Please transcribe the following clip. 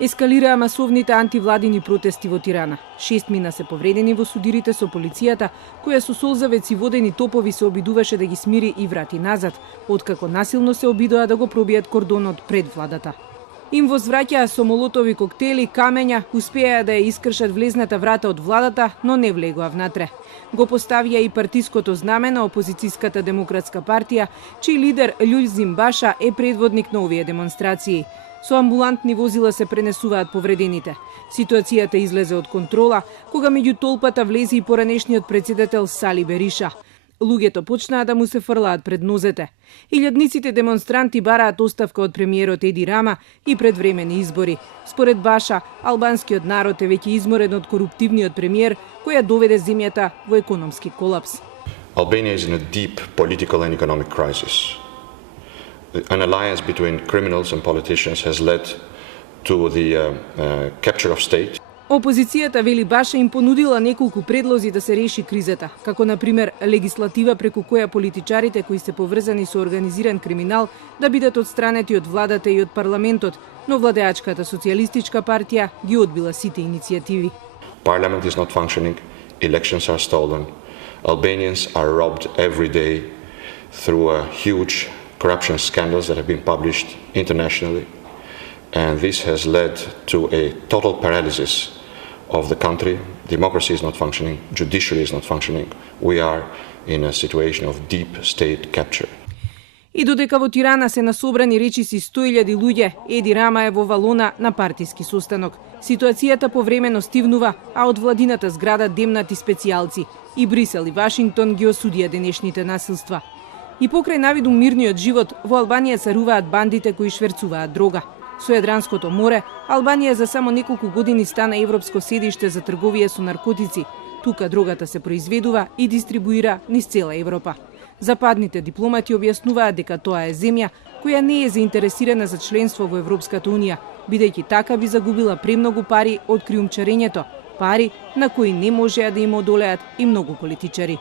Ескалираа масовните антивладини протести во Тирана. 6 мина се повредени во судирите со полицијата, која со солзавеци водени топови се обидуваше да ги смири и врати назад, откако насилно се обидоа да го пробијат кордонот пред владата. Им возвраќаа со молотови коктели, камења, успеа да ја искршат влезната врата од владата, но не влегоа внатре. Го поставија и партиското знаме на опозицијската демократска партија, чиј лидер Љулзим Баша е предводник на овие демонстрации. Со амбулантни возила се пренесуваат повредените. Ситуацијата излезе од контрола, кога меѓу толпата влезе и поранешниот председател Сали Бериша. Луѓето почнаа да му се фрлаат пред нозете. Илјадниците демонстранти бараат оставка од премиерот Еди Рама и предвремени избори. Според Баша, албанскиот народ е веќе изморен од коруптивниот премиер, која доведе земјата во економски колапс. Albania is in a deep political and economic crisis. An alliance between criminals and politicians has led to the capture of state. Опозицијата, вели Баша, им понудила неколку предлози да се реши кризата, како на пример легислатива преку која политичарите кои се поврзани со организиран криминал да бидат отстранети од владата и од парламентот, но владеачката социјалистичка партија ги одбила сите иницијативи. Parliament is not functioning, elections are stolen, Albanians are robbed every day through huge corruption scandals that have been published internationally, and this has led to a total paralysis of the country. Democracy is not functioning, judiciary is not functioning. We are in a situation of deep state capture. И додека во Тирана се насобрани речиси 100.000 луѓе, Еди Рама е во валона на партиски состанок. Ситуацијата повремено стивнува, а од владината зграда демнати специјалци. И Брисел и Вашингтон ги осудија денешните насилства. И покрај навидум мирниот живот, во Албанија царуваат бандите кои шверцуваат дрога. Со Јадранското море, Албанија за само неколку години стана европско седиште за трговија со наркотици. Тука дрогата се произведува и дистрибуира низ цела Европа. Западните дипломати објаснуваат дека тоа е земја која не е заинтересирана за членство во Европската унија, бидејќи така би загубила премногу пари од криумчарењето, пари на кои не можеа да им одолеат и многу политичари.